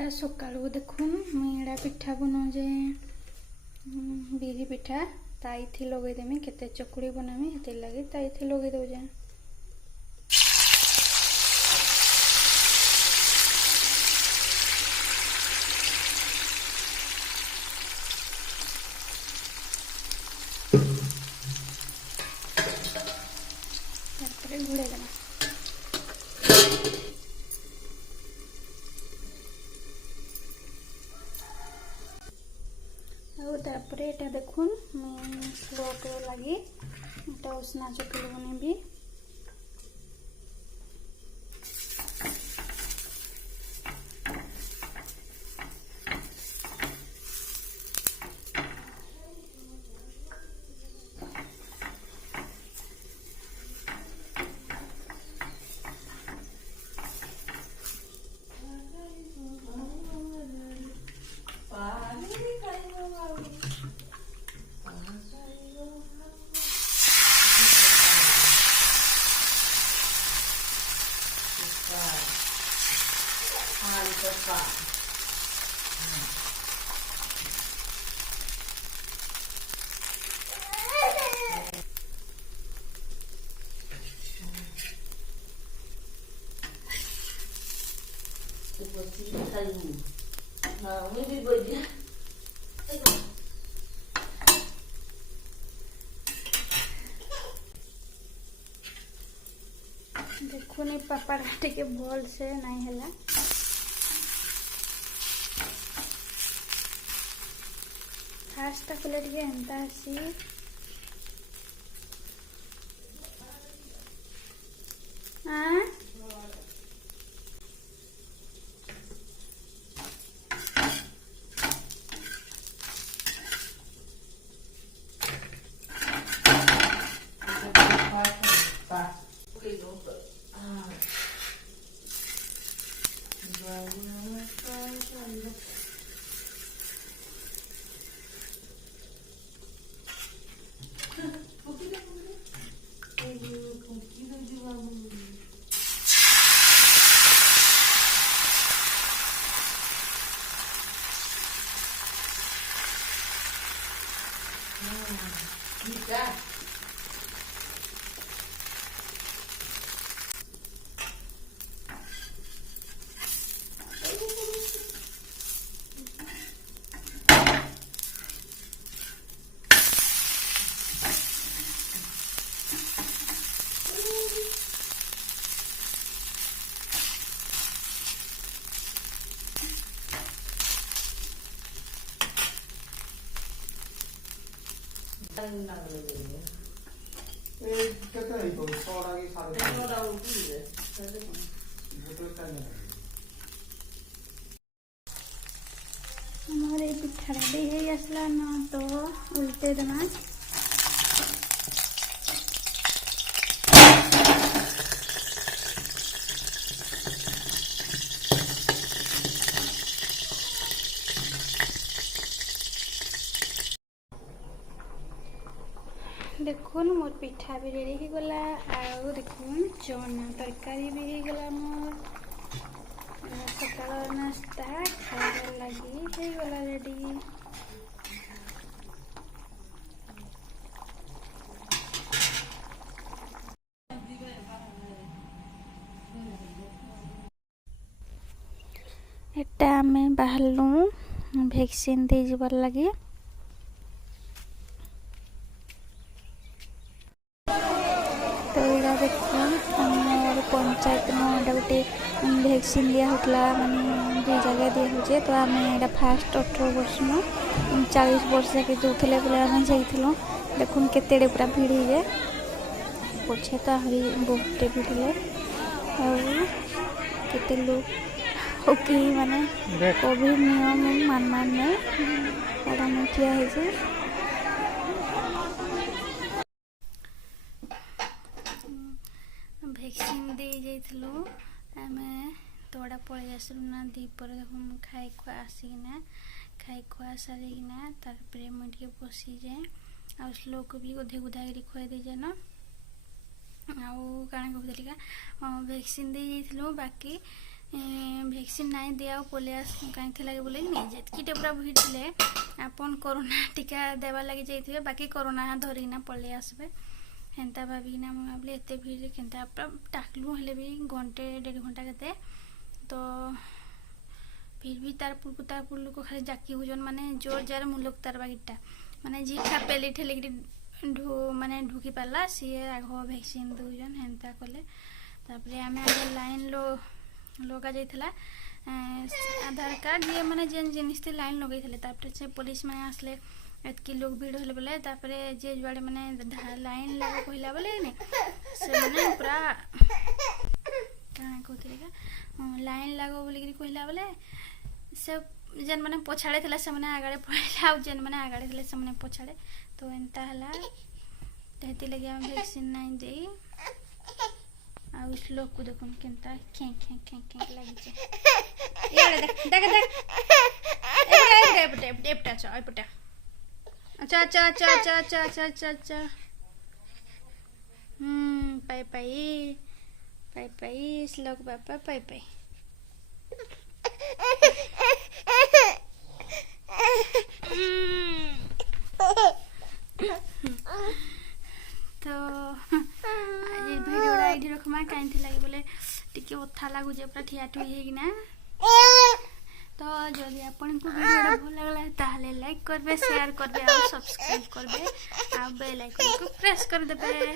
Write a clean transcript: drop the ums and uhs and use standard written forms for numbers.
एटा सकाळू देखुन मुझे पिठा बनाऊे बिरी पिठा ताईथी लगेदेमी केते चकुड़ी बनामी हेतिर लगी ताईथी लगे दौजे। घोड़े देना तापर एटा देखुन स्लो लगी एटा उसना चकुली बनेबी। देखुनी पापड़ टिके भल से नहीं है फास्ट कले टिके एंता आसी हमारे पिठा रेडी है असला ना तो उल्टे देना। देखुन मोर पिठा भी रेडी हो गला आउ देखुन चना तरकारी भी हो गला मोर सकाळ नाश्ता खाइबार लगी हो गला रेडी। एटा आमे बाहरलु वैक्सीन दे जबार लगी तो यहाँ देखुन पंचायत में गोटे वैक्सीन दिया होता माने 2 जगह दिया हो तो आम फास्ट 18 वर्ष में 40 वर्ष जाके दूसरे बोले आम जाइलु देखुन केते पूरा भीड़ हो जाए पछे तो आहरी बहुते भीड़ है और केते लोग ओके माने कोविड नियम मान नहीं ठिया है वैक्सीन दे जाइलु आमे तोड़ा पड़े आसलु ना दीपर हम खाई खुआ आसिकिना खाई खुआ सारिकिना तारपरे मुझे बसी जाए आ लोक भी गोधे गुधा कर खुआ दे जाए ना आउ काण कहूली का वैक्सीन दे जाइलु बाकी ভ্যাকসিন নাই দিয়া পলে কहीं लगे बोले नहीं जितकीटे पूरा भिड़ थे आपन कोरोना टीका देवा लगे जाइए बाकी कोरोना धरिना पलि आसबे हेन्ता भाविना मुझे भाविली एत भिड़ के टाकलु हेले भी घंटे 1.5 घंटा के तो फिर भी तार पुल को खाली जाकी हुजन माने जोर जार मुलक तार बागिटा माने जी खापेली ठेले माने ढुकी पाला सी आग भैक्सीन दूजन हेन्ता कले आम आगे लाइन लगा जाइला आधार कार्ड ये माने जेन जिनिस लाइन लगे से पुलिस मैंने आसले एतकी लोग भीड़ होले बोले जे जुआड़े माने लाइन लगा कहला बोले ने से माने पूरा कहाँ कहते लाइन लगो बोल कहला बोले सब जेन मैंने पछाड़े थे से मैंने आगाड़े पड़े आ जेन मैंने आगाड़े थे से मैंने पछाड़े तो एंता हला तो लगे आम भैक्सीन नहीं दे आ उस लोग को देखुन केनता खे खे खे खे लगी ये देख देख देख ए पटा चा ए पटा अच्छा अच्छा अच्छा अच्छा अच्छा अच्छा अच्छा अच्छा पाई पाई पाई पाई श्लोक बापा पाई पाई तो भिडियोटा ये रखमा कहीं लगे बोले टी ओथा लगुचे पूरा ठिया ठुई ना तो जदि आपन को वीडियो भल लगला ताहले लाइक करबे शेयर करबे और सब्सक्राइब करबे आ बेल आइकन को प्रेस कर देबे।